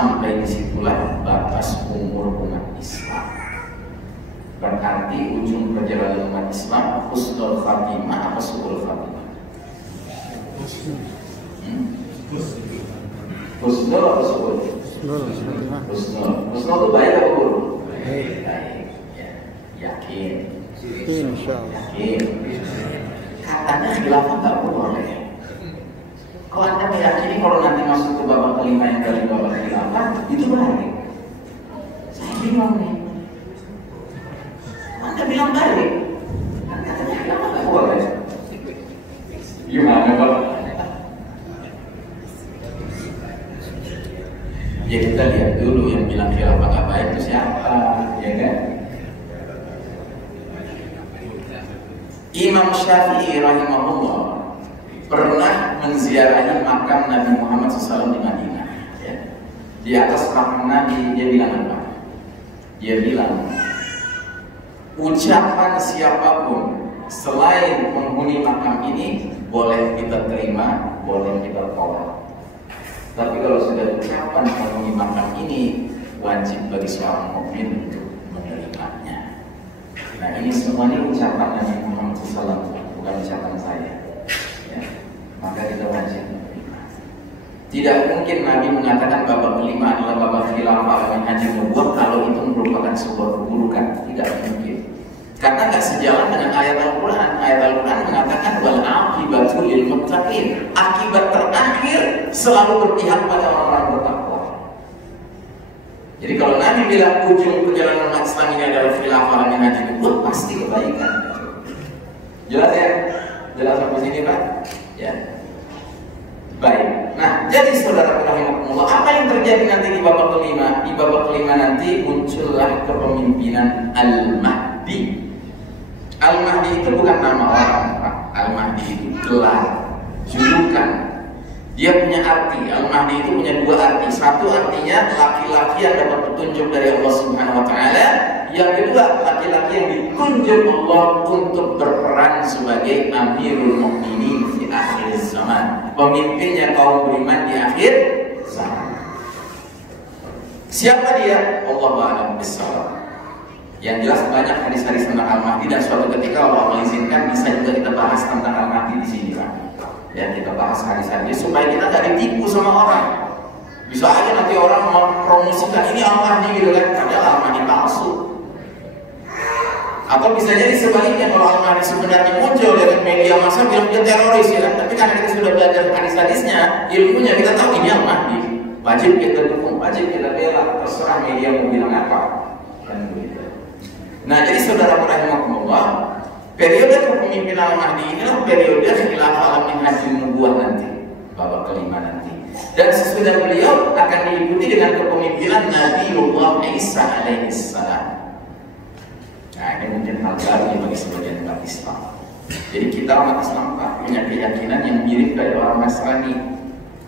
sampai disitulah batas umur umat Islam. Berarti ujung perjalanan umat Islam husnul khatimah apa su'ul khatimah? Husnul apa su'ul? Husnul. Husnul itu baik apa buruk? Baik. Ya. Yakin. Insyaallah. Yakin. Katanya khilafah nggak boleh. Kalau Anda meyakini kalau nanti masuk ke babak kelima yang dari babak khilafah itu baik. Saya bingung nih. Anda bilang baik. Katanya khilafah nggak boleh. Gimana Pak? Ya kita lihat dulu yang bilang khilafah nggak baik itu siapa, ya kan? Imam Syafi'i rahimahullah pernah menziarahi makam Nabi Muhammad SAW di Madinah. Ya. Di atas makam Nabi dia bilang apa? Dia bilang, ucapan siapapun selain penghuni makam ini boleh kita terima, boleh kita tolak. Tapi kalau sudah ucapan penghuni makam ini, wajib bagi seorang mukmin untuk menerimanya. Nah ini semuanya ucapan Nabi Muhammad SAW, bukan ucapan saya. Ya. Maka kita wajib menerima. Tidak mungkin Nabi mengatakan babak kelima adalah babak khilafah dan haji nubuwah kalau itu merupakan sebuah keburukan. Tidak mungkin. Karena nggak sejalan dengan ayat Al-Quran. Ayat Al-Quran mengatakan wal aqibatu lil muttaqin. Akibat terakhir selalu berpihak pada orang-orang bertakwa. Jadi kalau Nabi bilang ujung perjalanan umat Islam ini adalah khilafah dan haji nubuwah, pasti kebaikan. Jelas ya? Jelas sampai sini Pak? Ya. Baik. Nah, jadi saudara rahimakumullah, apa yang terjadi nanti di babak kelima? Di babak kelima nanti muncullah kepemimpinan Al-Mahdi. Al-Mahdi itu bukan nama orang, Pak. Al-Mahdi itu gelar, julukan. Dia punya arti. Al-Mahdi itu punya dua arti. Satu artinya laki-laki yang dapat petunjuk dari Allah Subhanahu wa taala. Yang kedua, laki-laki yang ditunjuk Allah untuk berperan sebagai Amirul Mukminin di akhir zaman. Pemimpinnya kaum beriman di akhir zaman. Siapa dia? Allahu a'lam bishawab. Yang jelas banyak hadis-hadis tentang Al-Mahdi dan suatu ketika Allah mengizinkan bisa juga kita bahas tentang Al-Mahdi di sini Pak. Ya kita bahas hadis-hadis supaya kita nggak ditipu sama orang. Bisa aja nanti orang mempromosikan ini Al-Mahdi gitu kan, padahal Al-Mahdi palsu. Atau bisa jadi sebaliknya kalau Al-Mahdi sebenarnya muncul dari media massa bilang dia teroris ya kan, tapi karena kita sudah belajar hadis-hadisnya, ilmunya kita tahu ini Al-Mahdi. Wajib kita dukung, wajib kita bela, terserah media mau bilang apa. Kan begitu. Nah jadi saudara rahimakumullah, periode kepemimpinan Al-Mahdi inilah periode khilafah min haji nubuwah nanti, babak kelima nanti. Dan sesudah beliau akan diikuti dengan kepemimpinan Nabiullah Isa alaihissalam. Nah ini mungkin hal baru bagi sebagian umat Islam. Jadi kita umat Islam Pak, punya keyakinan yang mirip dari orang Nasrani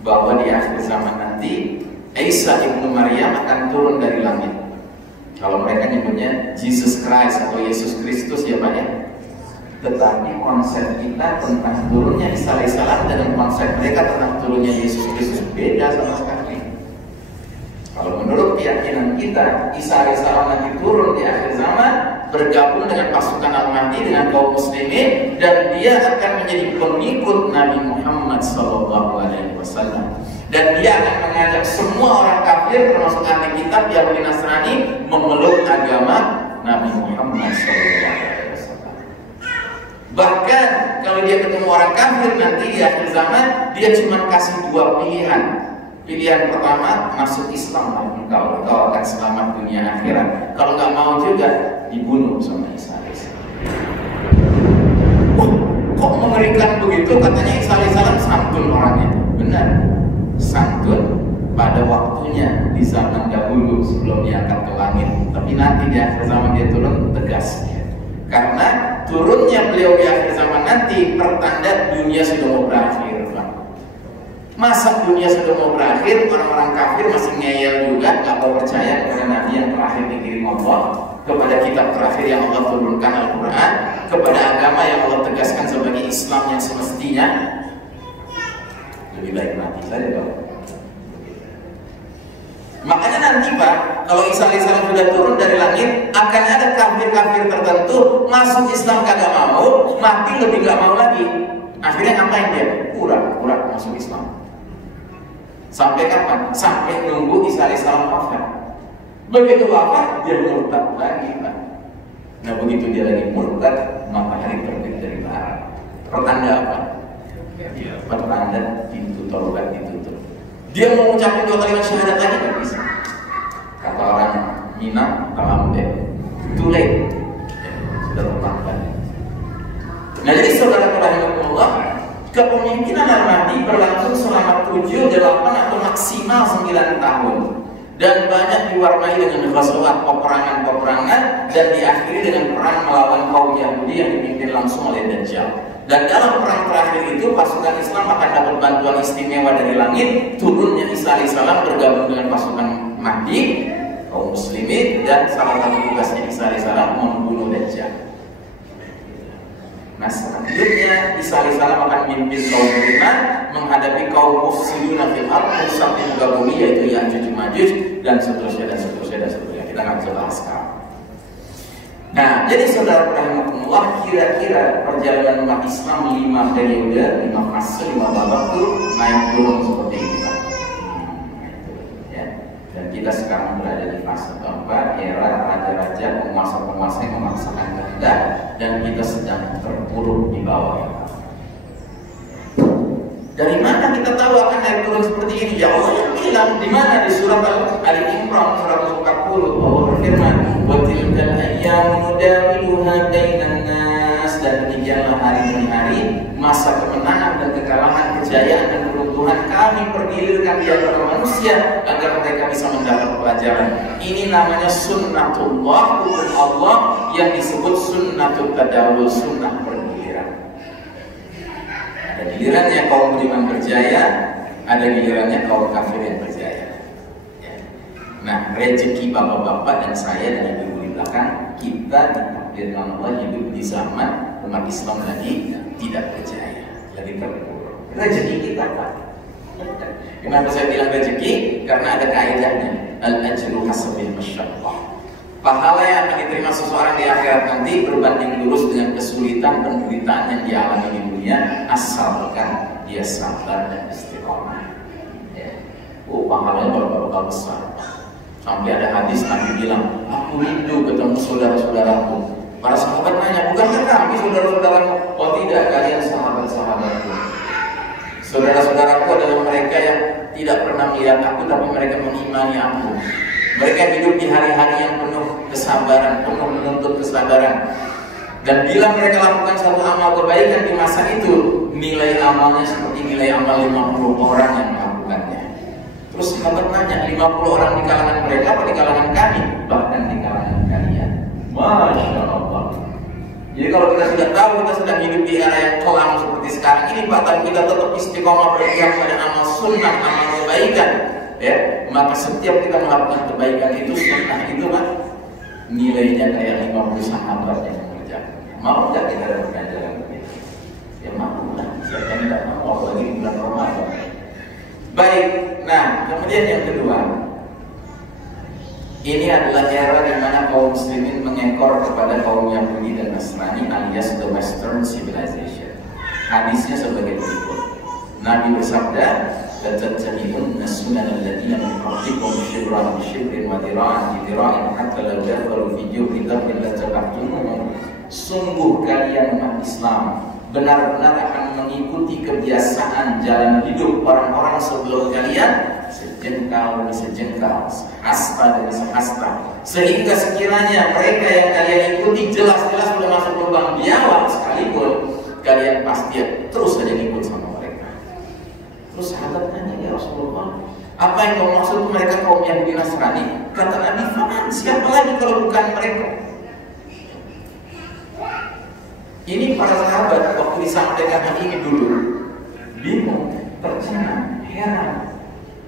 bahwa di akhir zaman nanti Isa ibnu Maryam akan turun dari langit. Kalau mereka nyebutnya Jesus Christ atau Yesus Kristus ya Pak ya. Tetapi konsep kita tentang turunnya Isa alaihissalam dengan konsep mereka tentang turunnya Yesus Kristus beda sama sekali. Kalau menurut keyakinan kita, Isa alaihissalam nanti turun di akhir zaman, bergabung dengan pasukan Al-Mahdi dengan kaum muslimin, dan dia akan menjadi pengikut Nabi Muhammad SAW. Dan dia akan mengajak semua orang kafir termasuk ahli kitab Yahudi Nasrani memeluk agama Nabi Muhammad SAW. Bahkan kalau dia ketemu orang kafir nanti di akhir zaman, dia cuma kasih dua pilihan. Pilihan pertama, masuk Islam, engkau akan selamat dunia akhirat. Kalau nggak mau juga, dibunuh sama Isa alaihissalam. Kok mengerikan begitu? Katanya Isa alaihissalam santun orangnya. Benar, santun pada waktunya di zaman dahulu sebelum diangkat ke langit. Tapi nanti di akhir zaman dia turun tegas. Karena turunnya beliau di akhir zaman nanti pertanda dunia sudah mau berakhir. Masa dunia sudah mau berakhir, orang-orang kafir masih ngeyel juga, gak mau percaya kepada Nabi yang terakhir dikirim Allah, kepada kitab terakhir yang Allah turunkan Al-Quran, kepada agama yang Allah tegaskan sebagai Islam yang semestinya. Lebih baik mati saja dong. Makanya nanti Pak, kalau Isa alaihissalam sudah turun dari langit, akan ada kafir-kafir tertentu masuk Islam kagak mau, mati lebih gak mau lagi. Akhirnya ngapain dia? Pura-pura masuk Islam. Sampai kapan? Sampai nunggu Isa alaihissalam wafat. Begitu wafat, dia murtad lagi Pak. Nah begitu dia lagi murtad, matahari terbit dari barat. Pertanda apa? Pertanda pintu taubat ditutup. Dia mau mengucapkan 2 kalimat syahadat lagi nggak bisa. Kata orang Minang, terlambat, too late, sudah terlambat. Nah jadi saudara rahimahullah, kepemimpinan Al-Mahdi berlangsung selama 7, 8 atau maksimal 9 tahun, dan banyak diwarnai dengan ghazwat, peperangan-peperangan, dan diakhiri dengan perang melawan kaum Yahudi yang dipimpin langsung oleh Dajjal. Dan dalam perang terakhir itu pasukan Islam akan dapat bantuan istimewa dari langit. Turunnya Isa alaihissalam bergabung dengan pasukan Mahdi, kaum muslimin, dan salah satu tugasnya Isa alaihissalam membunuh Dajjal. Nah selanjutnya Isa alaihissalam akan memimpin kaum beriman menghadapi kaum mufsiduna fil ardh, sampai juga bumi, yaitu Ya'juj Ma'juj, dan seterusnya dan seterusnya dan seterusnya. Kita nggak bisa bahas sekarang. Nah, jadi saudara rahimahumullah, kira-kira perjalanan umat Islam 5 periode, 5 fase, 5 babak itu naik turun seperti ini Pak. Ya. Dan kita sekarang berada di fase keempat, era raja-raja, penguasa-penguasa yang memaksakan kehendak, dan kita sedang terpuruk di bawah. Dari mana kita tahu akan naik turun seperti ini? Ya Allah yang bilang. Di mana? Di surat Ali Imran surat 40, Allah berfirman, "Wa tilkal ayyamu nudawiluha bainan nas." Dan demikianlah hari demi hari, masa kemenangan dan kekalahan, kejayaan dan keruntuhan kami pergilirkan di antara manusia agar mereka bisa mendapat pelajaran. Ini namanya sunnatullah, hukum Allah yang disebut sunnatul tadawul, sunnah pergiliran. Ada gilirannya kaum beriman berjaya, ada gilirannya kaum kafir yang berjaya. Ya. Nah, rezeki bapak-bapak dan saya dan ibu di belakang, kita ditakdirkan Allah hidup di zaman umat Islam lagi tidak berjaya, lagi terpuruk. Rezeki kita Pak. Kenapa saya bilang rezeki? Karena ada kaidahnya, al-ajru hasabil masyaqqah. Pahala yang akan diterima seseorang di akhirat nanti berbanding lurus dengan kesulitan penderitaan yang dia alami di dunia, asalkan dia sabar dan istiqomah. Ya. Pahalanya bakal besar. Sampai ada hadis Nabi bilang, aku rindu ketemu saudara-saudaraku. Para sahabat nanya, bukankah kami saudara-saudaramu? Oh tidak, kalian sahabat-sahabatku. Saudara-saudaraku adalah mereka yang tidak pernah melihat aku, tapi mereka mengimani aku. Mereka hidup di hari-hari yang penuh kesabaran, penuh menuntut kesabaran. Dan bila mereka lakukan satu amal kebaikan di masa itu, nilai amalnya seperti nilai amal 50 orang yang melakukannya. Terus sahabat nanya, 50 orang di kalangan mereka apa di kalangan kami? Bahkan di kalangan kalian. Masya Allah. Jadi kalau kita sudah tahu kita sedang hidup di era yang kelam seperti sekarang ini, bahkan kita tetap istiqomah berpegang pada amal sunnah, amal kebaikan, ya, maka setiap kita melakukan kebaikan itu, sunnah itu kan nilainya kayak 50 sahabat yang mengerjakan. Mau nggak kita dapat ganjaran begitu? Ya mau lah. Siapa tidak mau, lagi bulan Ramadan. Baik. Nah, kemudian yang kedua, ini adalah era di mana kaum muslimin mengekor kepada kaum Yahudi dan Nasrani alias the Western Civilization. Hadisnya sebagai berikut. Nabi bersabda, "Tattabi'unna sunanal ladzina min qablikum shibran bi shibrin wa dira'an bi dira'in hatta law dakhalu fi jawfi dhabin lataba'tumuhum." Sungguh kalian umat Islam benar-benar akan mengikuti kebiasaan jalan hidup orang-orang sebelum kalian, sejengkal demi sejengkal, sehasta demi sehasta, sehingga sekiranya mereka yang kalian ikuti jelas-jelas sudah masuk lubang biawak sekalipun, kalian pasti terus saja ikut sama mereka. Terus sahabat tanya, ya Rasulullah, apa yang kau maksud mereka kaum Yahudi Nasrani? Kata Nabi, "Faman, siapa lagi kalau bukan mereka?" Ini para sahabat waktu disampaikan hal ini dulu bingung, tercengang, heran.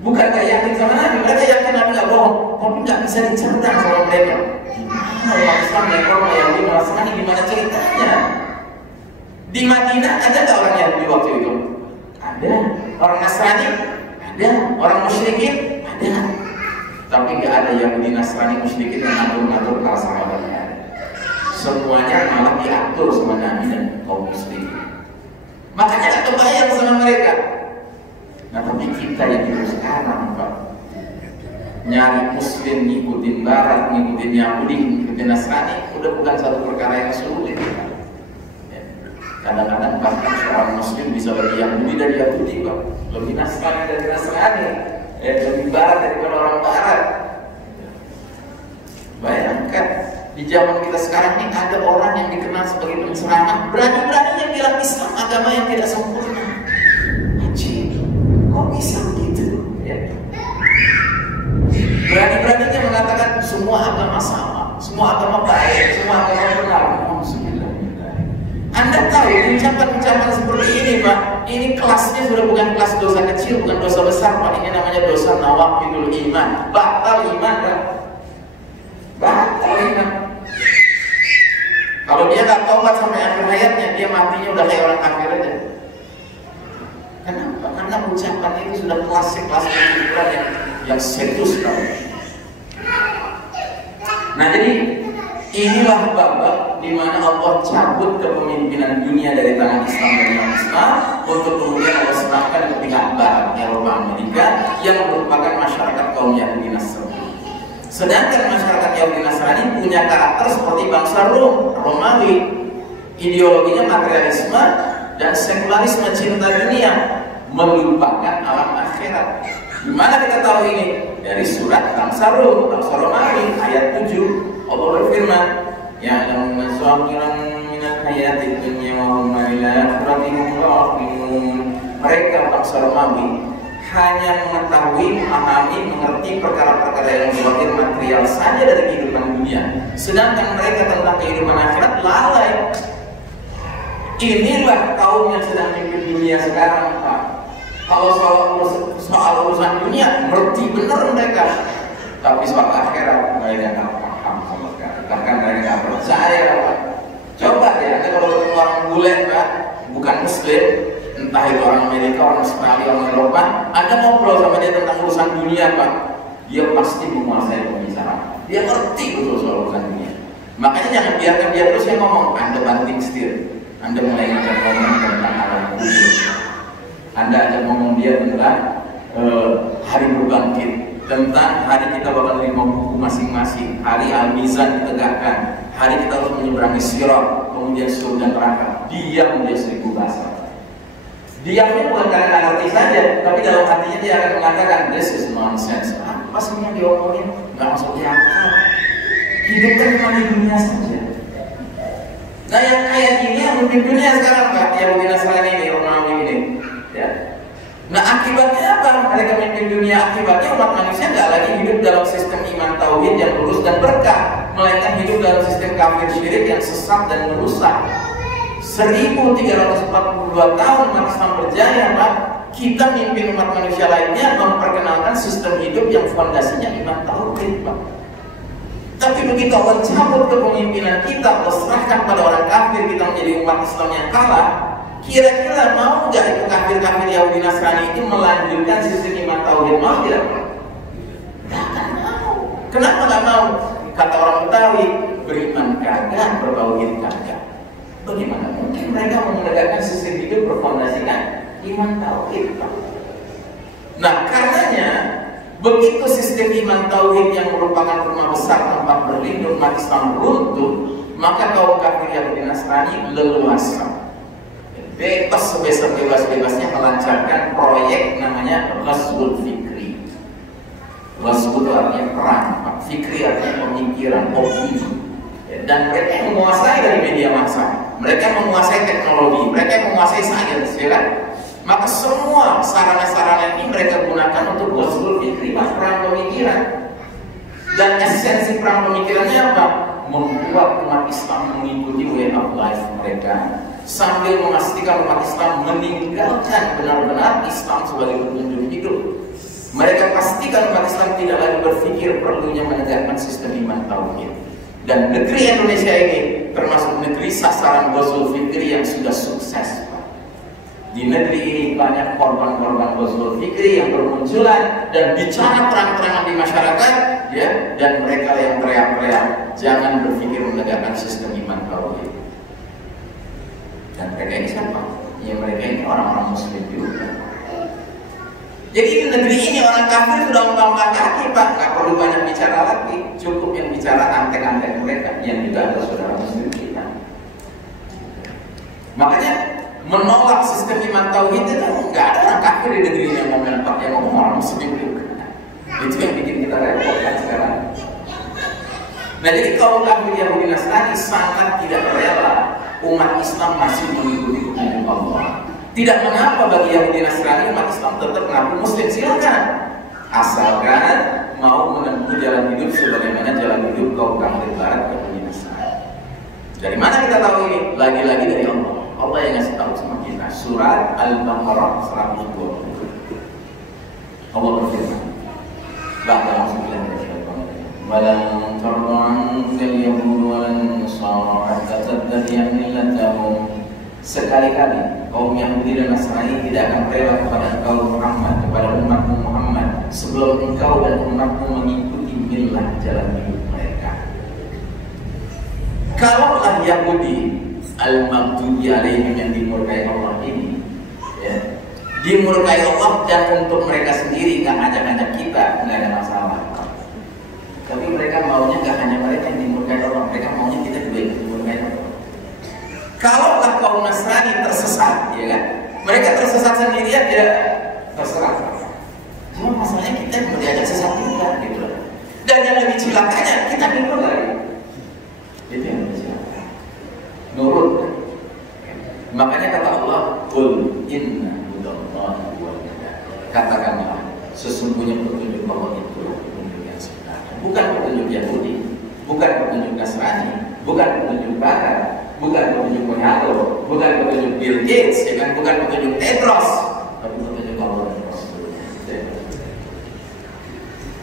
Bukan gak yakin sama Nabi, mereka yakin Nabi gak bohong, tapi gak bisa diceritakan sama mereka. Gimana orang Islam dan orang Yahudi Nasrani, gimana ceritanya? Di Madinah ada gak orang Yahudi waktu itu? Ada. Orang Nasrani? Ada. Orang musyrikin? Ada. Tapi nggak ada Yahudi, Nasrani, musyrikin yang ngatur-ngatur para sahabatnya. Semuanya malah diatur sama Nabi dan kaum musyrikin. Makanya nggak kebayang sama mereka. Nah tapi kita yang hidup sekarang, Pak, nyari Muslim, ngikutin Barat, ngikutin Yahudi, ngikutin Nasrani, udah bukan satu perkara yang sulit. Kadang-kadang bahkan seorang Muslim bisa lebih Yahudi dari Yahudi, Pak, lebih Nasrani dari Nasrani, lebih Barat daripada orang Barat. Bayangkan di zaman kita sekarang ini ada orang yang dikenal sebagai penceramah, berani-beraninya bilang Islam agama yang tidak sempurna. Haji, kok bisa begitu? Ya. Berani-beraninya mengatakan semua agama sama, semua agama baik, semua agama benar. Anda tahu ucapan-ucapan seperti ini, Pak, ini kelasnya sudah bukan kelas dosa kecil, bukan dosa besar, Pak. Ini namanya dosa nawaqidul iman, batal iman, Pak. Batal iman. Kalau dia nggak taubat sampai akhir hayatnya, dia matinya udah kayak orang kafir aja. Kenapa? Karena ucapan itu sudah klasik pikiran yang serius, Pak. Nah jadi inilah babak di mana Allah cabut kepemimpinan dunia dari tangan Islam dan non-Islam untuk kemudian Allah serahkan ke pihak Barat, Eropa, Amerika yang merupakan masyarakat kaum Yahudi Nasrani. Sedangkan masyarakat Yahudi Nasrani punya karakter seperti bangsa Romawi, ideologinya materialisme dan sekularisme, cinta dunia, melupakan alam akhirat. Di mana kita tahu ini? Dari surat bangsa Romawi ayat 7. Allah berfirman, ya'lamu masaqiran minal hayatid dunya wa hum ila akhiratihim raghibun. Mereka bangsa Romawi hanya mengetahui, memahami, mengerti perkara-perkara yang zahir material saja dari kehidupan dunia. Sedangkan mereka tentang kehidupan akhirat lalai. Inilah kaum yang sedang memimpin dunia sekarang, Pak. Kalau soal urusan dunia, ngerti benar mereka. Tapi soal akhirat, mereka nggak paham sama sekali. Bahkan mereka nggak percaya, Pak. Coba ya, kalau ketemu orang bule, Pak, bukan Muslim, entah itu orang Amerika, orang Australia, orang Eropa, Anda ngobrol sama dia tentang urusan dunia, Pak, dia pasti menguasai pembicaraan. Dia ngerti betul soal urusan dunia. Makanya jangan biarkan dia terus yang ngomong. Anda banting setir. Anda mulai ngajak ngomong tentang alam kubur. Anda ajak ngomong dia tentang hari berbangkit, tentang hari kita bakal menerima buku masing-masing, hari al-mizan ditegakkan, hari kita harus menyeberangi sirat, kemudian surga neraka. Diam dia 1000 bahasa. Diamnya bukan karena nggak ngerti saja, tapi dalam hatinya dia akan mengatakan this is nonsense. Apa sih yang diomongin? Nggak masuk di akal. Hidup kan cuma di dunia saja. Nah yang kayak gini yang memimpin dunia sekarang, Pak, yang mungkin Nasrani ini, Romawi ini, ya. Nah akibatnya apa? Mereka memimpin dunia, akibatnya umat manusia nggak lagi hidup dalam sistem iman tauhid yang lurus dan berkah, melainkan hidup dalam sistem kafir syirik yang sesat dan merusak. 1342 tahun umat Islam berjaya, Pak. Kita mimpin umat manusia lainnya memperkenalkan sistem hidup yang fondasinya iman tauhid, Pak. Tapi begitu Allah cabut kepemimpinan kita, Allah serahkan pada orang kafir, kita menjadi umat Islam yang kalah. Kira-kira mau nggak itu kafir-kafir Yahudi Nasrani itu melanjutkan sistem iman tauhid? Mau tidak? Nggak akan mau. Kenapa nggak mau? Kata orang Betawi, beriman kagak, bertauhid kagak. Bagaimana mungkin mereka mau menegakkan sistem hidup berfondasikan iman tauhid? Nah, karenanya begitu sistem iman tauhid yang merupakan rumah besar tempat berlindung umat Islam runtuh, maka kaum kafir Yahudi Nasrani leluasa, bebas sebebas-bebasnya melancarkan proyek namanya Ghazwul Fikri. Ghazwul artinya perang, Fikri artinya pemikiran, opini. Dan mereka menguasai dari media massa, mereka menguasai teknologi, mereka menguasai sains, ya kan? Maka semua sarana-sarana ini mereka gunakan untuk Ghazwul Fikri, perang pemikiran. Dan esensi perang pemikirannya apa? Membuat umat Islam mengikuti way of life mereka, sambil memastikan umat Islam meninggalkan benar-benar Islam sebagai petunjuk hidup. Mereka pastikan umat Islam tidak lagi berpikir perlunya menegakkan sistem iman tauhid. Dan negeri Indonesia ini termasuk negeri sasaran Ghazwul Fikri yang sudah sukses. Di negeri ini banyak korban-korban Ghazwul Fikri yang bermunculan dan bicara terang-terangan di masyarakat jangan berpikir menegakkan sistem iman tauhid. Dan mereka ini siapa? Ya mereka ini orang-orang muslim juga. Jadi di negeri ini orang kafir sudah mengangkat kaki, Pak. Nggak perlu banyak bicara lagi, cukup yang bicara antek-antek mereka yang juga ada saudara muslim kita. Makanya menolak sistem iman tauhid itu nggak ada orang kafir di negeri ini yang mau menentang, yang ngomong orang muslim juga. Itu yang bikin kita repot kan sekarang. Nah jadi kaum kafir Yahudi Nasrani sangat tidak rela umat Islam masih mengikuti hukum Allah. Tidak mengapa bagi Yahudi Nasrani umat Islam tetap mengaku muslim, silakan, asalkan mau menempuh jalan hidup sebagaimana jalan hidup kaum kafir Barat Yahudi Nasrani. Dari mana kita tahu ini? Lagi-lagi dari Allah. Allah yang ngasih tahu sama kita. Surat Al-Baqarah 120. Allah berfirman, Ba'da Walan tardanka al-yahud walan nasara hatta tattabi'a millatahum. Sekali-kali kaum Yahudi dan Nasrani tidak akan rela kepada engkau Muhammad, kepada umatmu Muhammad, sebelum engkau dan umatmu mengikuti millah jalan hidup mereka. Kalaulah Yahudi al-maghdubi alaihim yang dimurkai Allah ini, ya, dimurkai Allah dan untuk mereka sendiri nggak ngajak-ngajak kita, nggak ada masalah. Tapi mereka maunya nggak hanya mereka yang dimurkai Allah, mereka maunya kita juga yang dimurkai Allah. Kalaulah kaum Nasrani tersesat, ya kan? Mereka tersesat sendirian, tidak terserah. Cuma masalahnya kita yang diajak sesat juga, gitu. Dan yang lebih cilakanya kita bingung lagi. Itu yang lebih cilaka. Nurut. Makanya kata Allah, "Qul inna hudallahi wal hidayah." Katakanlah, sesungguhnya petunjuk Allah itu petunjuk yang sebenarnya. Bukan petunjuk Yahudi, bukan petunjuk Nasrani, bukan petunjuk Barat, bukan petunjuk Muhammad, bukan petunjuk Bill Gates, ya kan? Bukan petunjuk Tedros, tapi petunjuk Allah dan Rasulullah.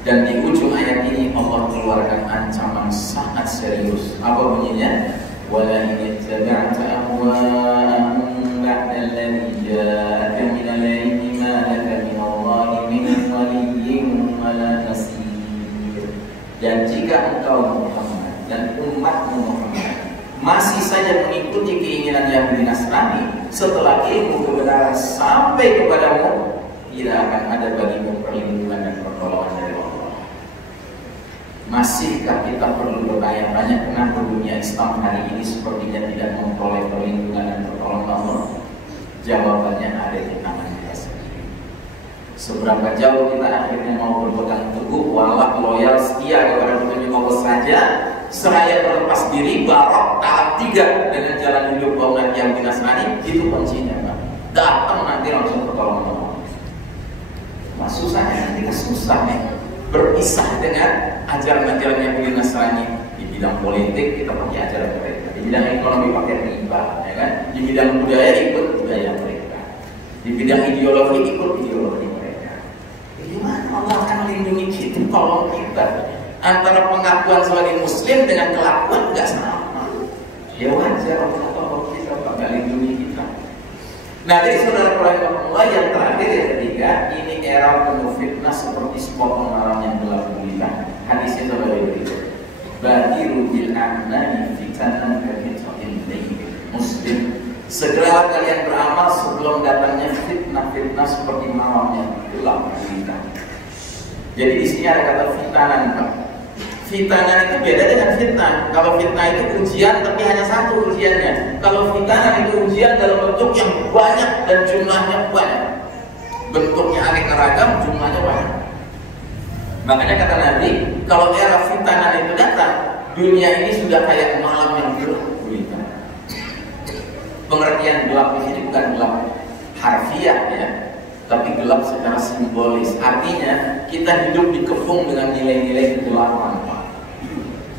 Dan di ujung ayat ini Allah keluarkan ancaman sangat serius. Apa bunyinya? Wala in ittaba'ta ahwa'ahum ba'da alladhi ja'aka min al-'ilmi ma laka min Allahi min waliyyin wa la nasir. Dan jika engkau Muhammad dan umatmu Muhammad masih saja mengikuti keinginan Yahudi Nasrani, setelah ilmu kebenaran sampai kepadamu, tidak akan ada bagimu perlindungan dan pertolongan dari Allah. Masihkah kita perlu bertanya-tanya kenapa dunia Islam hari ini sepertinya tidak memperoleh perlindungan dan pertolongan Allah? Jawabannya ada di tangan kita sendiri. Seberapa jauh kita akhirnya mau berpegang teguh, walau loyal setia kepada petunjuk Allah saja, seraya berlepas diri, barok, taat tiga dengan jalan hidup kaum yang Nasrani, itu kuncinya, Pak. Datang nanti langsung pertolongan Allah. Nah, susahnya kita susah nih berpisah dengan ajaran-ajaran yang Nasrani. Di bidang politik kita pakai ajaran mereka, di bidang ekonomi pakai riba, ya kan? Di bidang budaya ikut budaya mereka, di bidang ideologi ikut ideologi mereka. Gimana Allah akan melindungi kita kalau kita antara pengakuan sebagai Muslim dengan kelakuan nggak sama? Ya wajar Allah kita nggak lindungi kita. Nah, jadi saudara-saudara yang terakhir yang ketiga, ini era penuh fitnah seperti sepotong malam yang gelap gulita. Hadisnya sebagai berikut: Badiru bil a'mali fitanan kabitahin layl. Muslim, segera kalian beramal sebelum datangnya fitnah-fitnah seperti malam yang gelap gulita. Jadi di sini ada kata fitanan, Pak. Fitanan itu beda dengan fitnah. Kalau fitnah itu ujian, tapi hanya satu ujiannya. Kalau fitanan itu ujian dalam bentuk yang banyak dan jumlahnya banyak. Bentuknya aneka ragam, jumlahnya banyak. Makanya kata Nabi, kalau era fitanan itu datang, dunia ini sudah kayak malam yang gelap gulita. Pengertian gelap di sini bukan gelap harfiah, ya, tapi gelap secara simbolis. Artinya kita hidup dikepung dengan nilai-nilai kegelapan.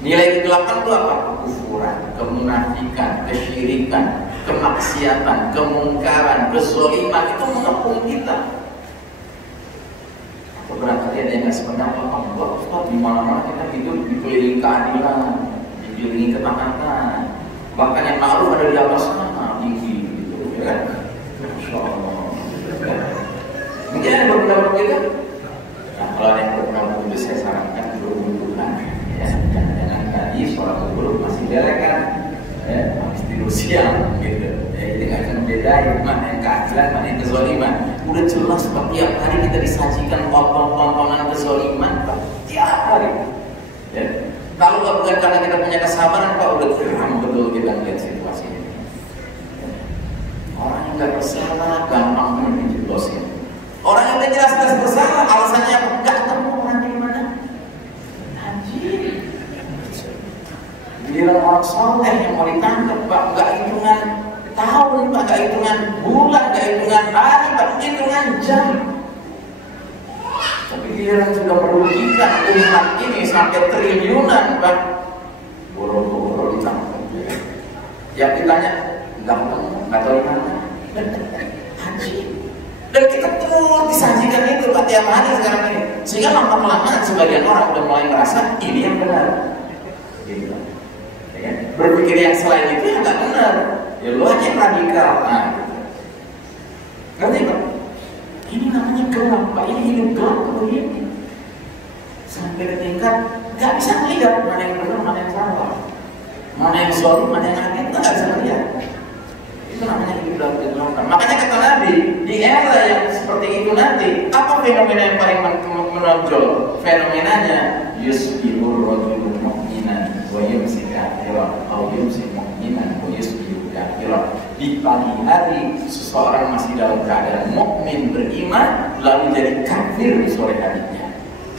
Nilai kegelapan itu apa? Kekufuran, kemunafikan, kesyirikan, kemaksiatan, kemungkaran, kezaliman, itu mengepung kita. Barangkali ada yang nggak sependapat, Ustaz, di mana-mana kita hidup dikelilingi keadilan, dikelilingi ketaatan. Bahkan yang ma'ruf ada di atas sana, tinggi, gitu, ya kan? Masya Allah. Mungkin ada beberapa begitu. Nah, kalau ada yang beberapa begitu, saya sarankan berhubungan, ya, jangan tadi sholat kejam gitu. Ya, ini nggak akan bedain mana yang keadilan, mana yang kezaliman. Udah jelas Pak, tiap hari kita disajikan tontonan kezaliman Pak, tiap hari. Ya. Kalau bukan karena kita punya kesabaran Pak, udah geram betul kita melihat situasi ini. Orang yang nggak bersalah gampang banget dijeblosin. Orang yang udah jelas-jelas bersalah, alasannya nggak ketemu orang di mana. Anjir. Giliran orang soleh yang mau ditangkap Pak, nggak hitungan tahun Pak, nggak hitungan bulan, nggak hitungan hari Pak, hitungan jam. Tapi giliran sudah merugikan umat ini sampai triliunan Pak, boro-boro ditangkap. Yang ditanya nggak ketemu, nggak tahu di mana. Anjir. Dan kita terus disajikan itu Pak tiap hari sekarang ini, sehingga lama-kelamaan sebagian orang udah mulai merasa ini yang benar. Gitu. Ya, berpikir yang selain itu yang nggak benar. Ya lu aja yang radikal. Nah, gitu. Ngerti Pak? Ini namanya gelap Pak. Ini hidup gelap begini. Sampai ke tingkat nggak bisa melihat mana yang benar, mana yang salah, mana yang zalim, mana yang adil, nggak bisa melihat. Itu namanya hidup dalam kegelapan. Makanya kata Nabi, di era yang seperti itu nanti, apa fenomena yang paling menonjol? Fenomenanya yusbihur rajulun mu'minan wa yumsi kafiran atau yumsi mu'minan wa yusbihu kafiran. Di pagi hari seseorang masih dalam keadaan mukmin beriman, lalu jadi kafir di sore harinya.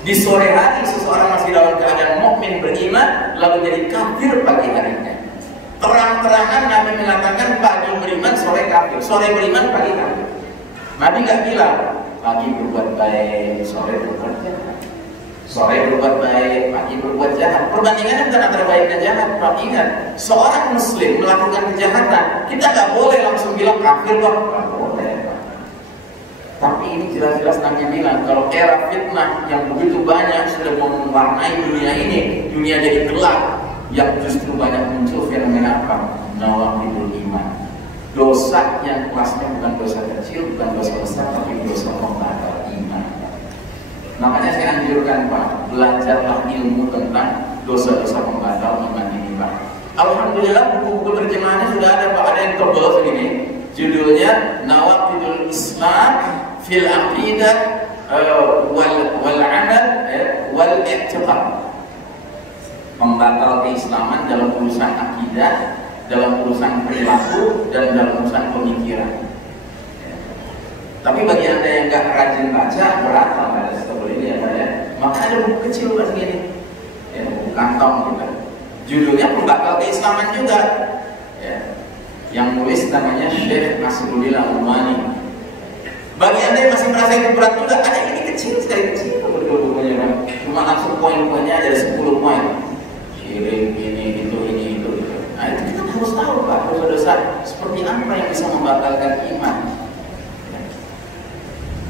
Di sore hari seseorang masih dalam keadaan mukmin beriman, lalu jadi kafir pagi harinya. Terang-terangan Nabi mengatakan pagi beriman, sore kafir, sore beriman, pagi kafir. Nabi nggak bilang pagi berbuat baik, sore berbuat jahat. Sore berbuat baik, pagi berbuat jahat. Perbandingannya bukan antara baik dan jahat. Pak, ingat, seorang muslim melakukan kejahatan, kita nggak boleh langsung bilang kafir Pak. Nggak boleh Pak. Tapi ini jelas-jelas Nabi bilang, kalau era fitnah yang begitu banyak sudah mewarnai dunia ini, dunia jadi gelap, yang justru banyak muncul fenomena apa? Nawaqidul iman. Dosa yang kelasnya bukan dosa kecil, bukan dosa besar, tapi dosa pembatal iman. Makanya saya anjurkan Pak, belajarlah ilmu tentang dosa-dosa pembatal iman ini Pak. Alhamdulillah buku-buku terjemahannya sudah ada Pak, ada yang tebal segini. Judulnya Nawaqidul Islam fil Aqidah wal Amal wal I'tiqad. Pembatal keislaman dalam urusan akidah, dalam urusan perilaku, dan dalam urusan pemikiran. Ya. Tapi bagi anda yang nggak rajin baca, berat lah ada seperti ini ya Pak ya. Maka ada buku kecil Pak segini, ya, buku kantong gitu. Judulnya Pembatal Keislaman juga. Ya. Yang nulis namanya Syekh Nasruddin Al-Albani. Bagi anda yang masih merasa itu berat juga, ada ini kecil sekali, kecil bukunya Pak. Cuma langsung poin-poinnya ada 10 poin. Ini itu. Nah itu kita harus tahu Pak, dosa-dosa seperti apa yang bisa membatalkan iman.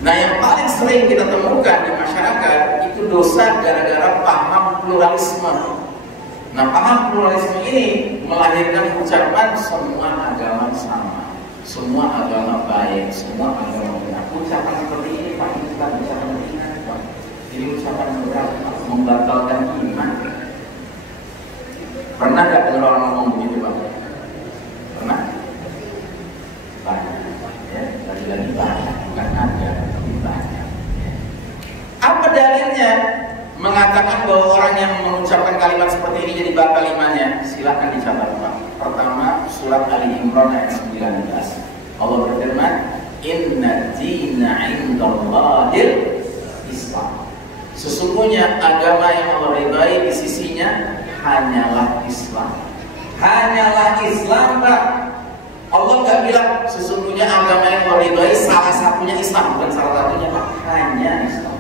Nah yang paling sering kita temukan di masyarakat itu dosa gara-gara paham pluralisme. Nah paham pluralisme ini melahirkan ucapan semua agama sama, semua agama baik, semua agama benar. Ucapan seperti ini Pak, ini bukan ucapan ringan Pak. Ini ucapan berat, membatalkan iman. Pernah gak dengar orang ngomong begitu Pak? Pernah? Banyak ya, lagi-lagi banyak, bukan ada, tapi banyak ya. Apa dalilnya mengatakan bahwa orang yang mengucapkan kalimat seperti ini jadi batal imannya? Silahkan dicatat Pak. Pertama, surat Ali Imran ayat 19. Allah berfirman, Inna dina indallahil Islam. Sesungguhnya agama yang Allah ridai di sisinya hanyalah Islam. Hanyalah Islam Pak. Allah nggak bilang sesungguhnya agama yang Allah ridai salah satunya Islam, bukan salah satunya Pak, hanya Islam.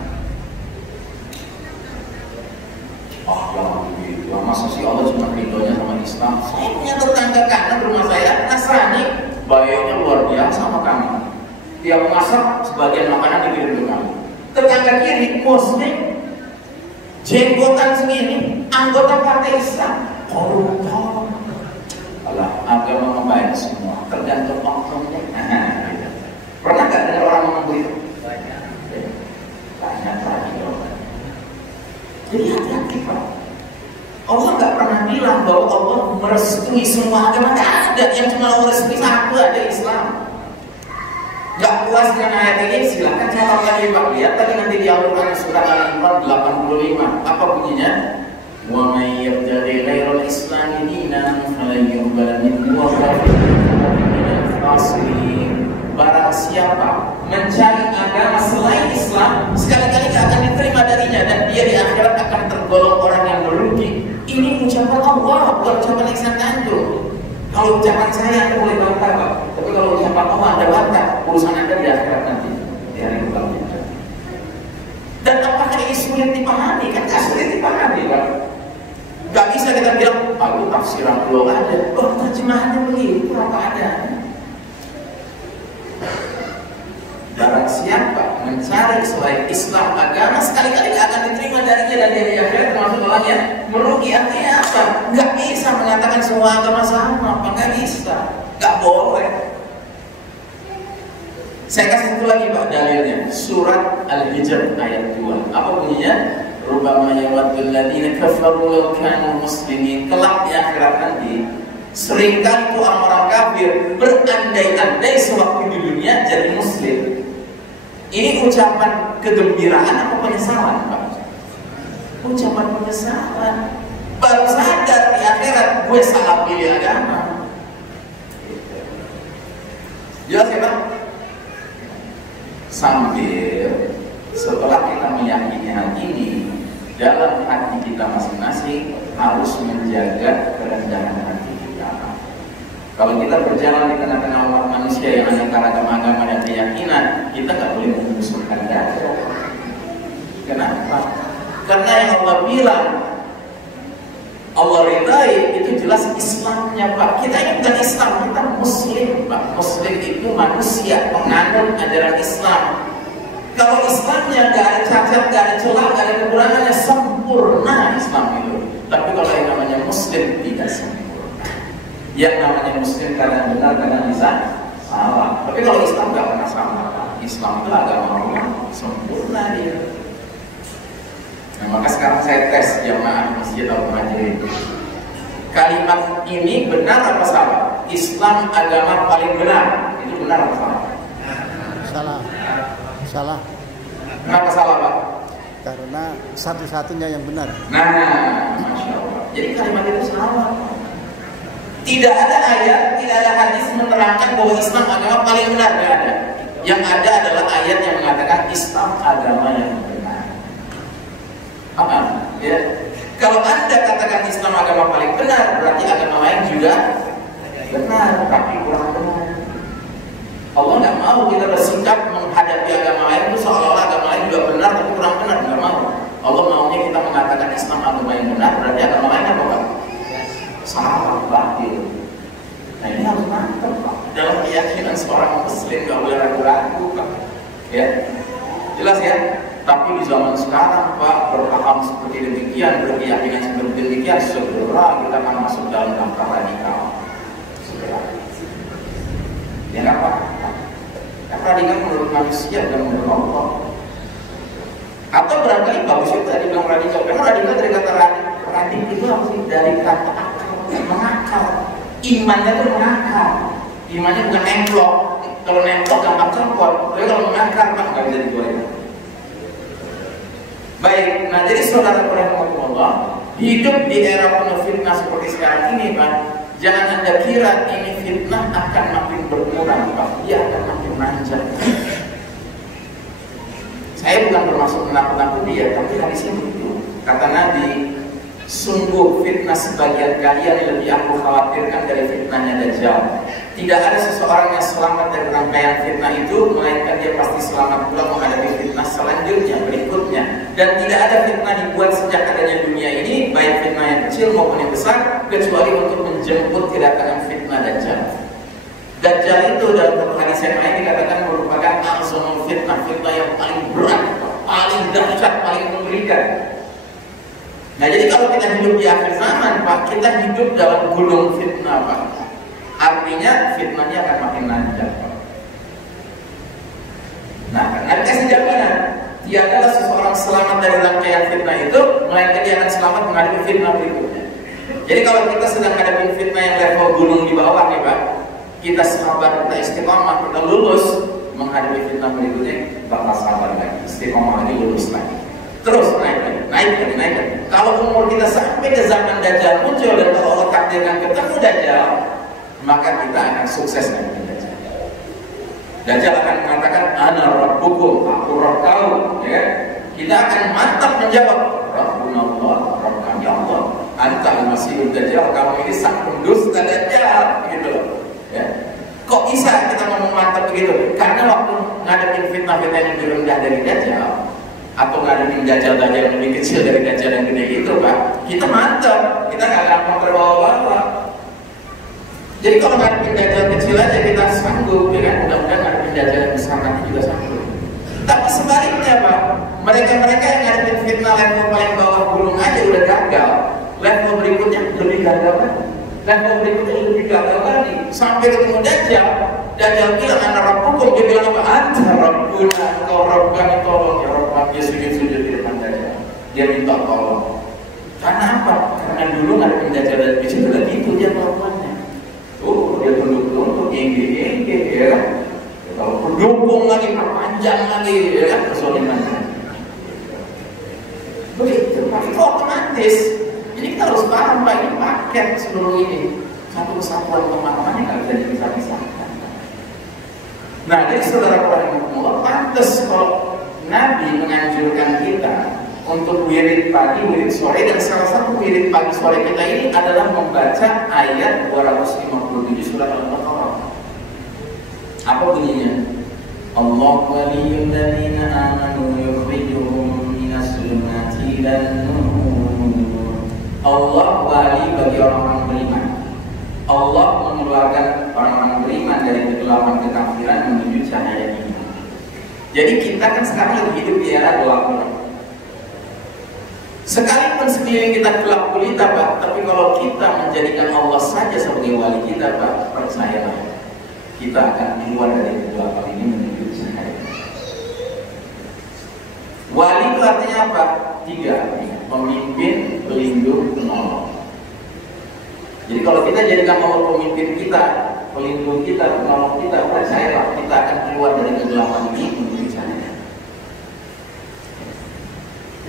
Oh jangan begitu, masa sih Allah cuma ridhonya sama Islam? Saya punya tetangga kanan rumah saya Nasrani, bayarnya luar biasa sama kami. Tiap masak sebagian makanan dikirim ke kami. Tetangga kiri Muslim, jenggotan segini, anggota partai Islam, koruptor. Alah, agama membayar semua, tergantung oknumnya. Gitu. Pernah nggak dengar orang ngomong begitu? Banyak lagi dong. Jadi hati-hati Pak. Allah nggak pernah pernah bilang bahwa Allah merestui semua agama. Tidak ada. Yang cuma Allah merestui satu aja, Islam. Gak puas dengan ayat ini, silahkan catat lagi Pak. Lihat tadi nanti di Al-Quran surat Al-Imran 85. Apa bunyinya? Wa may yabtaghi ghairal islami dinan falan yuqbala minhu wa huwa minal khasirin. Barang siapa mencari agama selain Islam, sekali-kali gak akan diterima darinya, dan dia di akhirat akan tergolong orang yang merugi. Ini ucapan Allah, bukan ucapan Ihsan Tanjung. Kalau ucapan saya Anda boleh bantah Pak, tapi kalau ucapan Allah Anda bantah, urusan Anda di akhirat nanti, di hari kemudian. Dan apakah ini sulit dipahami? Kan gak sulit dipahami Pak. Gak bisa kita bilang, itu tafsiran belum ada. Oh, terjemahannya begitu, apa adanya. Barang siapa mencari selain Islam agama, sekali-kali gak akan diterima darinya, dan dari akhirat termasuk orang yang merugi. Artinya apa? Gak bisa mengatakan semua agama sama, gak bisa, gak boleh. Saya kasih satu lagi Pak dalilnya, surat Al-Hijr ayat 2. Apa bunyinya? Rubbama yawaddul ladzina kafaru law kanu muslimin. Kelak di akhirat nanti, seringkali itu orang-orang kafir berandai-andai sewaktu di dunia jadi muslim. Ini ucapan kegembiraan atau penyesalan Pak? Ucapan penyesalan. Baru sadar di akhirat gue salah pilih agama. Jelas ya Pak? Sambil setelah kita meyakini hal ini, dalam hati kita masing-masing harus menjaga kerendahan hati kita. Kalau kita berjalan di tengah-tengah umat manusia yang aneka ragam agama dan keyakinan, kita nggak boleh membusukkan dada. Kenapa? Karena yang Allah bilang, Allah ridai, itu jelas Islamnya Pak. Kita ini bukan Islam, kita Muslim Pak. Muslim itu manusia penganut ajaran Islam. Kalau Islamnya nggak ada cacat, nggak ada celah, nggak ada kekurangannya, sempurna Islam itu. Tapi kalau yang namanya Muslim tidak sempurna. Yang namanya Muslim kadang benar, kadang bisa salah. Tapi kalau Islam nggak pernah salah. Islam itu agama Allah, sempurna dia. Nah, maka sekarang saya tes jamaah Masjid Al-Muhajirin. Kalimat ini benar apa salah? Islam agama paling benar. Itu benar apa salah? Salah. Salah. Kenapa salah Pak? Karena satu-satunya yang benar. Nah, Masya Allah. Jadi kalimat itu salah. Tidak ada ayat, tidak ada hadis menerangkan bahwa Islam agama paling benar. Tidak ada. Yang ada adalah ayat yang mengatakan Islam agama yang benar. Apa? Ya. Kalau Anda katakan Islam agama paling benar, berarti agama lain juga benar, tapi kurang benar. Allah nggak mau kita bersikap menghadapi agama lain itu seolah-olah agama lain juga benar tapi kurang benar, nggak mau. Allah maunya kita mengatakan Islam agama yang benar, berarti agama lain apa Pak? Salah, batil. Nah ini harus mantap Pak. Dalam keyakinan seorang Muslim nggak boleh ragu-ragu Pak. Ya, jelas ya. Tapi di zaman sekarang Pak, berpaham seperti demikian, berkeyakinan seperti demikian, segera kita akan masuk dalam langkah radikal. Segera. Ya nggak Pak? Karena radikal menurut manusia dan menurut Allah. Atau barangkali bagus itu tadi bilang radikal. Karena radikal dari kata radikal itu apa sih? Dari kata akal, mengakal. Imannya itu mengakal. Imannya bukan nemplok. Kalau nemplok gampang copot. Tapi kalau mengakal Pak nggak bisa digoyang. Baik, nah jadi saudara rahimahullah, hidup di era penuh fitnah seperti sekarang ini Pak, jangan Anda kira ini fitnah akan makin berkurang Pak, dia akan makin manjat. Saya bukan bermaksud menakut-nakuti dia, tapi hadisnya begitu. Kata Nabi, sungguh fitnah sebagian kalian lebih aku khawatirkan dari fitnahnya Dajjal. Tidak ada seseorang yang selamat dari rangkaian fitnah itu, melainkan dia pasti selamat pula menghadapi fitnah selanjutnya, berikutnya. Dan tidak ada fitnah dibuat sejak adanya dunia ini, baik fitnah yang kecil maupun yang besar, kecuali untuk menjemput kedatangan fitnah Dajjal. Dajjal itu dalam satu hadis yang lain dikatakan merupakan azamul fitnah, fitnah yang paling berat, paling dahsyat, paling mengerikan. Nah jadi kalau kita hidup di akhir zaman Pak, kita hidup dalam gunung fitnah Pak. Artinya fitnahnya akan makin lanjut. Nah, karena dikasih jawaban, dia adalah seseorang selamat dari rangkaian fitnah itu, melainkan dia akan selamat menghadapi fitnah berikutnya. Jadi kalau kita sedang hadapin fitnah yang level gunung di bawah nih Pak, kita sabar, kita istiqomah, kita lulus, menghadapi fitnah berikutnya bakal sabar lagi, istiqomah lagi, lulus lagi, terus naik lagi. Kalau umur kita sampai ke zaman Dajjal muncul dan kalau Allah takdirkan ketemu Dajjal, maka kita akan sukses dengan Dajjal. Dajjal akan mengatakan ana rabbukum, aku Rabb kau, ya. Kita akan mantap menjawab Rabbuna Allah, Rabb kami Allah, anta al-masihud Dajjal, kamu ini sang pendusta Dajjal, gitu loh, ya. Kok bisa kita ngomong mantap begitu? Karena waktu ngadepin fitnah-fitnah yang lebih rendah dari Dajjal atau ngadepin Dajjal yang lebih kecil dari Dajjal yang gede itu Pak, kita mantap, kita nggak gampang terbawa-bawa. Jadi kalau ngadepin Dajjal kecil aja kita sanggup, ya kan? Mudah-mudahan ngadepin Dajjal yang besar nanti juga sanggup. Tapi sebaliknya Pak, mereka-mereka yang ngadepin fitnah level paling bawah gunung aja udah gagal, level berikutnya lebih gagal kan? Level berikutnya lebih gagal lagi. Sampai ketemu Dajjal, Dajjal bilang anak Rabbukum, dia bilang apa? Anta Rabbuna, engkau Rabb kami, tolong ya Rabb. Dia sujud-sujud di depan Dajjal, dia minta tolong. Karena apa? Karena dulu ngadepin Dajjal dan kecil udah gitu dia melakukannya. Tuh dia tunduk-tunduk, gengge-gengge, ya kan? Kalau berdukung lagi, perpanjang lagi, ya kan? Kesolimannya begitu, tapi itu otomatis. Jadi kita harus paham Pak, ini paket seluruh ini, satu kesatuan pemahaman yang nggak bisa dipisah-pisahkan. Nah, jadi saudara-saudara, pantas kalau Nabi menganjurkan kita untuk wirid pagi, wirid sore, dan salah satu wirid pagi sore kita ini adalah membaca ayat 257 surat Al-Baqarah. Apa bunyinya? Allahu waliyyul ladzina amanu yukhrijuhum minas zulumati ilan nur. Allah wali bagi orang-orang beriman. Allah mengeluarkan orang-orang beriman dari kegelapan kekafiran menuju cahaya iman. Jadi kita kan sekarang lagi hidup di era gelap. Sekalipun sekeliling kita gelap gulita Pak, tapi kalau kita menjadikan Allah saja sebagai wali kita Pak, percayalah, kita akan keluar dari kegelapan ini menuju cahaya. Wali itu artinya apa? 3 artinya. Pemimpin, pelindung, penolong. Jadi kalau kita jadikan Allah pemimpin kita, pelindung kita, penolong kita, percayalah kita akan keluar dari kegelapan ini menuju cahaya.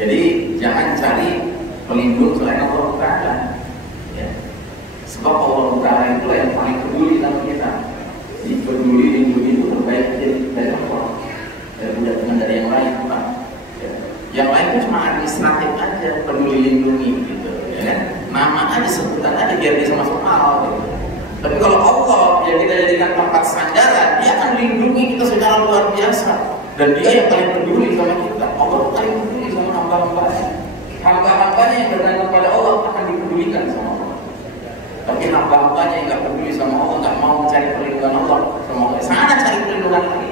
Jadi jangan cari pelindung selain Allah Ta'ala, ya. Sebab Allah Ta'ala itulah yang paling peduli sama kita. Jadi peduli lindungi itu terbaik dari Allah. Ya, bukan dari yang lain Pak. Yang lain itu cuma administratif aja, peduli lindungi gitu, ya kan? Nama aja, sebutan aja biar bisa masuk akal gitu. Tapi kalau Allah yang kita jadikan tempat sandaran, dia akan lindungi kita secara luar biasa. Dan dia yang paling peduli sama kita. Allah paling peduli sama hamba-hambanya. Hamba-hambanya yang bergantung pada Allah akan dipedulikan sama Allah. Tapi hamba-hambanya yang nggak peduli sama Allah, nggak mau mencari perlindungan Allah sama Allah, sana cari perlindungan lagi.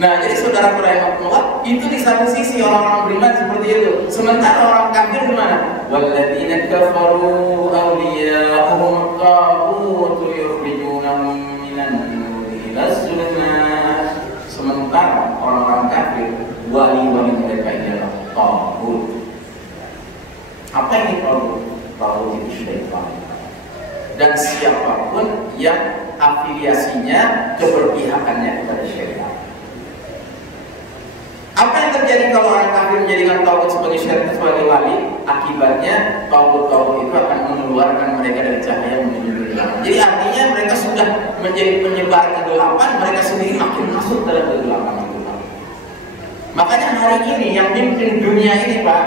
Nah, jadi saudara-saudara itu di satu sisi orang-orang beriman seperti itu. Sementara orang kafir gimana? Walladzina kafaru awliya'uhum at-taghut yukhrijunahum minan nuri ilaz zulumat. Sementara orang-orang kafir, wali-wali mereka adalah taghut. Apa ini taghut? Taghut itu syaitan. Dan siapapun yang afiliasinya, keberpihakannya kepada syaitan. Apa yang terjadi kalau orang kafir menjadikan tauhid sebagai syaitan sebagai wali? Akibatnya tauhid itu akan mengeluarkan mereka dari cahaya menuju kegelapan. Jadi artinya mereka sudah menjadi penyebar kegelapan, mereka sendiri makin masuk dalam kegelapan itu. Makanya hari ini yang mimpin dunia ini Pak,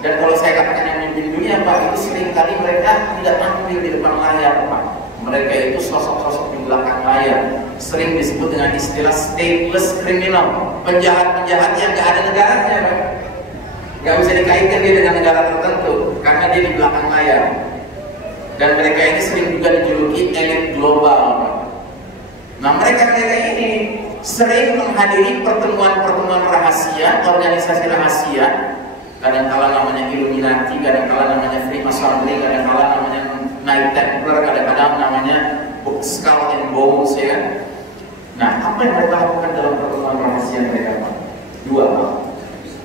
dan kalau saya katakan yang mimpin dunia Pak, itu seringkali mereka tidak tampil di depan layar Pak. Mereka itu sosok-sosok di belakang layar, sering disebut dengan istilah stateless criminal, penjahat-penjahat yang gak ada negaranya Pak. Gak bisa dikaitkan dia dengan negara tertentu karena dia di belakang layar. Dan mereka ini sering juga dijuluki elit global Pak. Nah mereka ini sering menghadiri pertemuan-pertemuan rahasia, organisasi rahasia. Kadang-kala namanya Illuminati, kadang-kala namanya Freemasonry, kadang-kala namanya Night Templar, kadang-kadang namanya Skull and Bones, ya. Nah, apa yang mereka lakukan dalam pertemuan rahasia mereka Pak? 2 hal.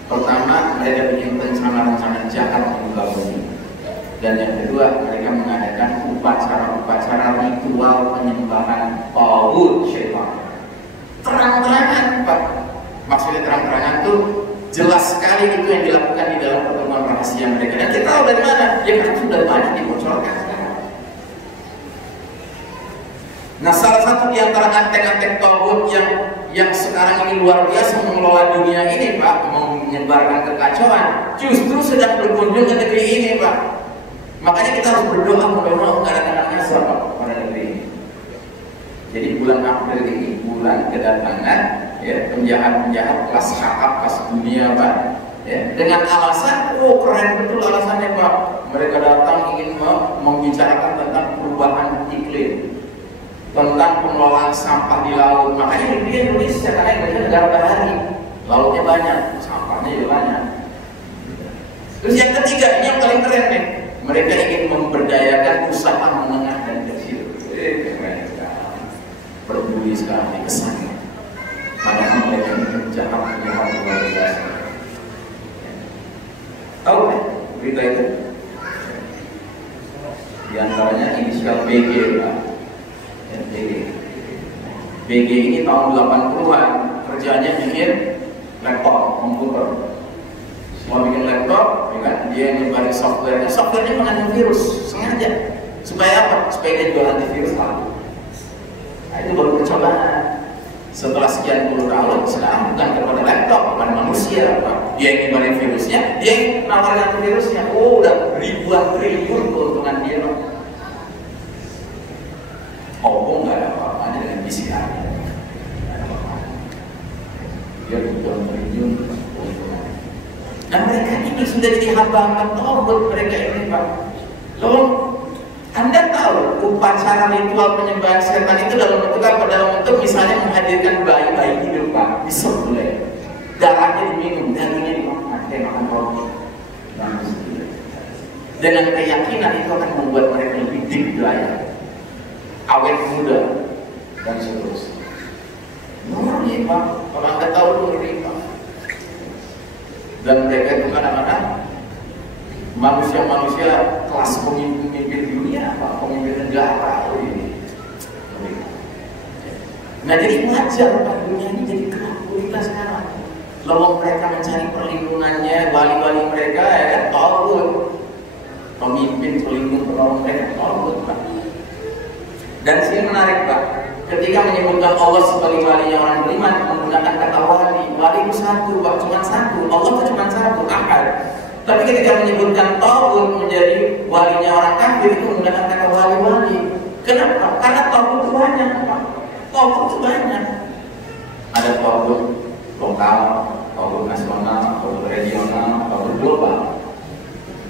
Pertama, mereka bikin rencana-rencana jahat di muka bumi. Dan yang kedua, mereka mengadakan upacara-upacara ritual penyembahan tauhid syaitan. Terang-terangan, Pak. Maksudnya terang-terangan tuh jelas sekali itu yang dilakukan di dalam pertemuan rahasia mereka. Dan kita tahu dari mana? Ya kan sudah banyak dibocorkan sekarang. Nah, salah satu di antara antek-antek tauhid yang sekarang ini luar biasa mengelola dunia ini, Pak, menyebarkan kekacauan, justru sedang berkunjung ke negeri ini, Pak. Makanya kita harus berdoa mudah-mudahan kedatangannya siapa pada negeri ini. Jadi bulan April ini bulan kedatangan ya penjahat-penjahat kelas kakap, kelas dunia, Pak. Ya, dengan alasan, keren betul alasannya, Pak. Mereka datang ingin membicarakan tentang perubahan iklim, tentang pengelolaan sampah di laut. Makanya dia Indonesia karena Indonesia negara bahari, lautnya banyak, sampahnya juga banyak. Terus yang ketiga, ini yang paling keren nih. Mereka ingin memberdayakan usaha menengah dan kecil. Peduli sekali kesannya. Padahal mereka ini jahat luar biasa. Tahu kan berita itu? Di antaranya inisial BG, Pak. Ya, BG. BG ini tahun 80-an kerjanya bikin laptop, komputer. Mau bikin laptop, ya kan? Dia nyebarin softwarenya. Softwarenya mengandung virus, sengaja. Supaya apa? Supaya dia jual antivirus lalu. Nah, itu baru percobaan. Setelah sekian puluh tahun, sekarang bukan kepada laptop, kepada manusia. Pak. Dia yang nyebarin virusnya, dia yang nawarin antivirusnya. Oh, udah ribuan triliun keuntungan dia, Pak. Oppo nggak ada apa-apanya dengan PCR. Dia ribuan triliun keuntungan. Nah, mereka ini sudah jadi hamba-hamba tauhid mereka ini, Pak. Lalu Anda tahu upacara ritual penyembahan setan itu dalam bentuk apa? Dalam bentuk misalnya menghadirkan bayi-bayi hidup, Pak, disembelih, darahnya diminum, dagingnya dimakan, kayak makan roti. Dengan keyakinan itu akan membuat mereka lebih dikdaya, awet muda, dan seterusnya. Murni, Pak. Kalau Anda tahu murni, Pak. Dan mereka itu kadang-kadang manusia-manusia kelas pemimpin dunia, Pak, pemimpin negara ini. Nah, jadi wajar, Pak, dunia ini jadi kita sekarang. Lalu mereka mencari perlindungannya, wali-wali mereka, ya kan, tauhid. Pemimpin pelindung penolong mereka, tauhid, Pak. Dan sini menarik, Pak. Ketika menyebutkan Allah sebagai walinya orang beriman, menggunakan kata wali. Wali itu satu, Pak, cuma satu. Allah itu cuma satu, ahad. Tapi ketika menyebutkan tauhid menjadi walinya orang kafir, itu menggunakan kata wali-wali. Kenapa? Karena tauhid itu banyak, Pak. Tauhid itu banyak. Ada tauhid lokal, tauhid nasional, tauhid regional, tauhid global.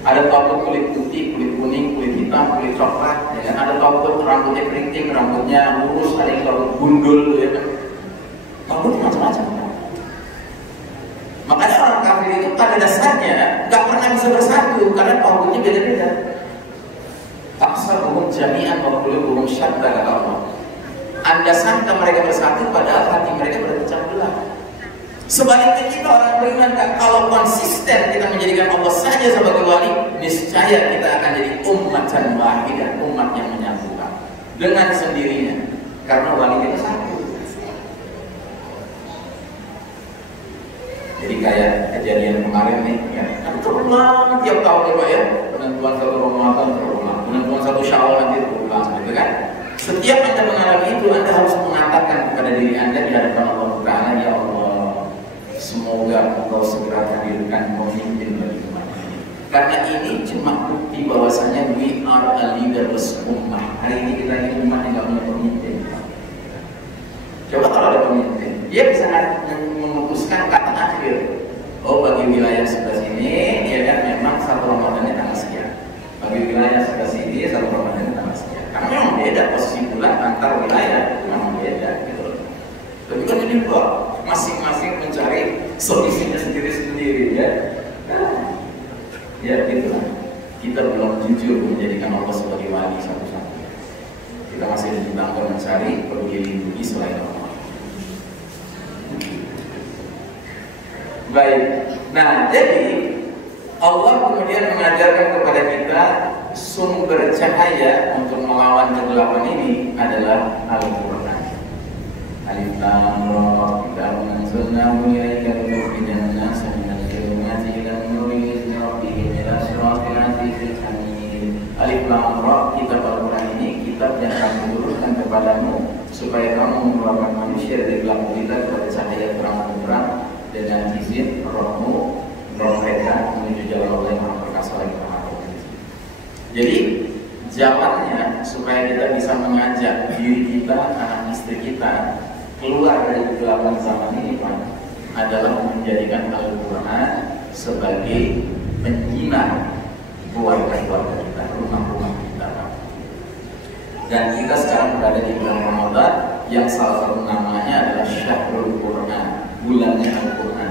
Ada tauhid kulit putih, kulit kuning, kulit hitam, kulit coklat, ya kan? Ada tauhid rambutnya keriting, rambutnya lurus, ada yang tauhid gundul, ya kan? Tauhid macam-macam. Makanya orang kafir itu pada dasarnya nggak pernah bisa bersatu karena tauhidnya beda-beda. Tahsabuhum jami'an wa qulubuhum syatta, kata Allah. Anda sangka mereka bersatu padahal hati mereka berpecah belah. Sebaliknya kita orang beriman, kalau konsisten kita menjadikan Allah saja sebagai wali, niscaya kita akan jadi ummatan wahidah, umat yang menyatukan dengan sendirinya, karena wali kita satu. Jadi kayak kejadian kemarin nih, ya, kan terulang tiap tahun ya, Pak, ya, penentuan satu Ramadan terulang, penentuan satu Syawal nanti terulang, gitu kan? Setiap Anda mengalami itu, Anda harus mengatakan kepada diri Anda di hadapan Allah Ta'ala, ya Allah, semoga Engkau segera hadirkan pemimpin bagi umat ini. Karena ini cuma bukti bahwasanya we are a leaderless ummah. Hari ini kita ini umat yang nggak punya pemimpin. Coba kalau ada pemimpin, dia bisa memutuskan kata akhir. Oh, bagi wilayah sebelah sini, ya kan, memang satu Ramadannya tanggal sekian. Bagi wilayah sebelah sini, satu Ramadannya tanggal sekian. Karena memang beda posisi bulan antar wilayah, memang beda gitu. Tapi kan ini kok masing-masing mencari solusinya sendiri-sendiri, ya. Nah, ya gitulah. Kita belum jujur menjadikan Allah sebagai wali satu-satu. Kita masih ditantang mencari perlu dilindungi selain Allah. Baik. Nah, jadi Allah kemudian kemudian mengajarkan kepada kita sumber cahaya untuk melawan kegelapan ini adalah Al-Quran. Alif Lam Ra, kitabun anzalnahu ilaika litukhrijan nasa minal zulumati ilan nuri bi'izni rabbihim ila siratil azizil hamid. Alif Lam Ra, kitab Al-Quran ini kitab yang kami turunkan kepadamu supaya kamu mengeluarkan manusia dari gelap gulita kepada cahaya terang-terang dengan izin rohmu, roh mereka menuju jalan Allah yang maha perkasa lagi maha pengaji. Jadi jalannya supaya kita bisa mengajak diri kita, anak istri kita keluar dari kegelapan zaman ini, Pak, adalah menjadikan Al-Quran sebagai penyinar keluarga-keluarga kita, rumah-rumah kita, Pak. Dan kita sekarang berada di bulan Ramadan yang salah satu namanya adalah Syahrul Quran, bulannya Al-Quran.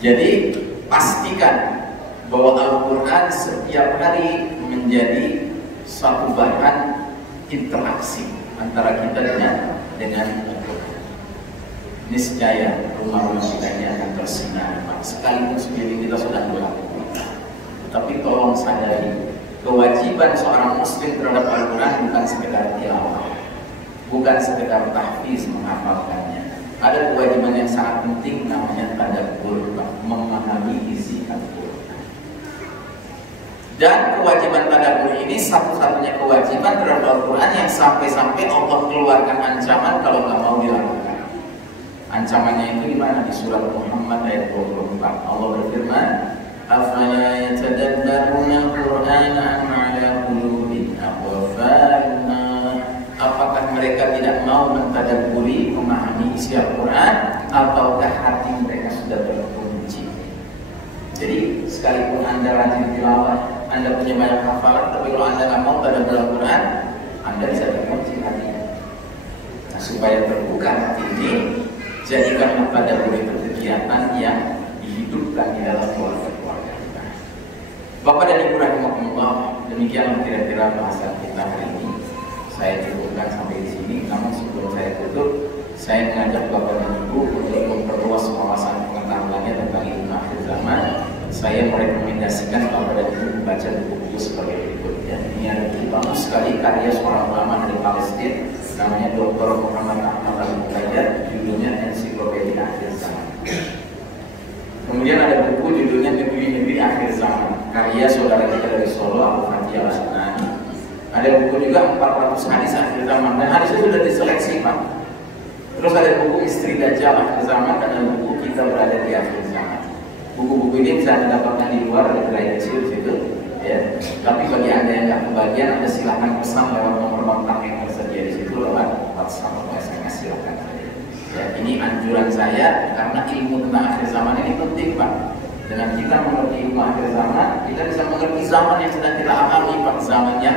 Jadi pastikan bahwa Al-Quran setiap hari menjadi satu bahan interaksi antara kita dengan Al-Quran. Niscaya rumah-rumah kita ini akan tersinar, sekalipun sendiri kita sudah melakukan. Tapi tolong sadari, kewajiban seorang muslim terhadap Al-Quran bukan sekedar tilawah, bukan sekedar tahfiz menghafalkannya. Ada kewajiban yang sangat penting namanya tadabbur, memahami isi Al-Quran. Dan kewajiban tadabbur ini satu-satunya kewajiban terhadap Al-Quran yang sampai-sampai Allah keluarkan ancaman kalau nggak mau dilakukan. Ancamannya itu di mana? Di surat Muhammad ayat 24. Allah berfirman, "Afala yatadabbaruna al-Qur'ana am 'ala qulubin aqfalna?" Apakah mereka tidak mau mentadabburi, memahami isi Al-Quran, ataukah hati mereka sudah terkunci? Jadi sekalipun Anda rajin tilawah, Anda punya banyak hafalan, tapi kalau Anda nggak mau tadabbur Al-Quran, Anda bisa terkunci hatinya. Nah, supaya terbuka hati ini, jadikanlah tadabbur itu kegiatan yang dihidupkan di dalam keluarga-keluarga kita. Bapak dan Ibu rahimakumullah, demikian kira-kira bahasan kita hari ini. Saya cukupkan sampai di sini. Namun sebelum saya tutup, saya mengajak Bapak dan Ibu untuk memperluas wawasan pengetahuannya tentang ilmu akhir zaman. Saya merekomendasikan Bapak dan Ibu membaca buku-buku sebagai berikut. Ini ada buku bagus sekali karya seorang ulama dari Palestina, namanya Dr. Muhammad Ahmad Al-Muqayyad, judulnya Ensiklopedia Akhir Zaman. Kemudian ada buku judulnya Negeri-Negeri Akhir Zaman, karya saudara kita dari Solo, Abu Fatih Al-Sunani. Ada buku juga 400 hadis akhir zaman, dan hadis itu sudah diseleksi, Pak. Terus ada buku Misteri Dajjal akhir zaman, dan ada buku Kita Berada di Akhir Zaman. Buku-buku ini bisa Anda dapatkan di luar, ada gerai kecil di situ, ya. Tapi bagi Anda yang nggak kebagian, Anda silahkan pesan lewat nomor kontak yang tersedia di situ, lewat WhatsApp atau SMS, silahkan. Ya, ini anjuran saya karena ilmu tentang akhir zaman ini penting, Pak. Dengan kita mengerti ilmu akhir zaman, kita bisa mengerti zaman yang sedang kita alami, Pak. Zamannya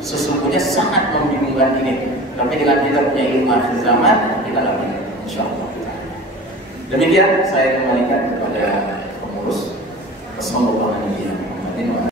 sesungguhnya sangat membingungkan ini. Tapi dengan kita punya ilmu akhir zaman, kita nggak bingung, insya Allah. Demikian saya kembalikan kepada pengurus. Wassalamualaikum warahmatullahi wabarakatuh.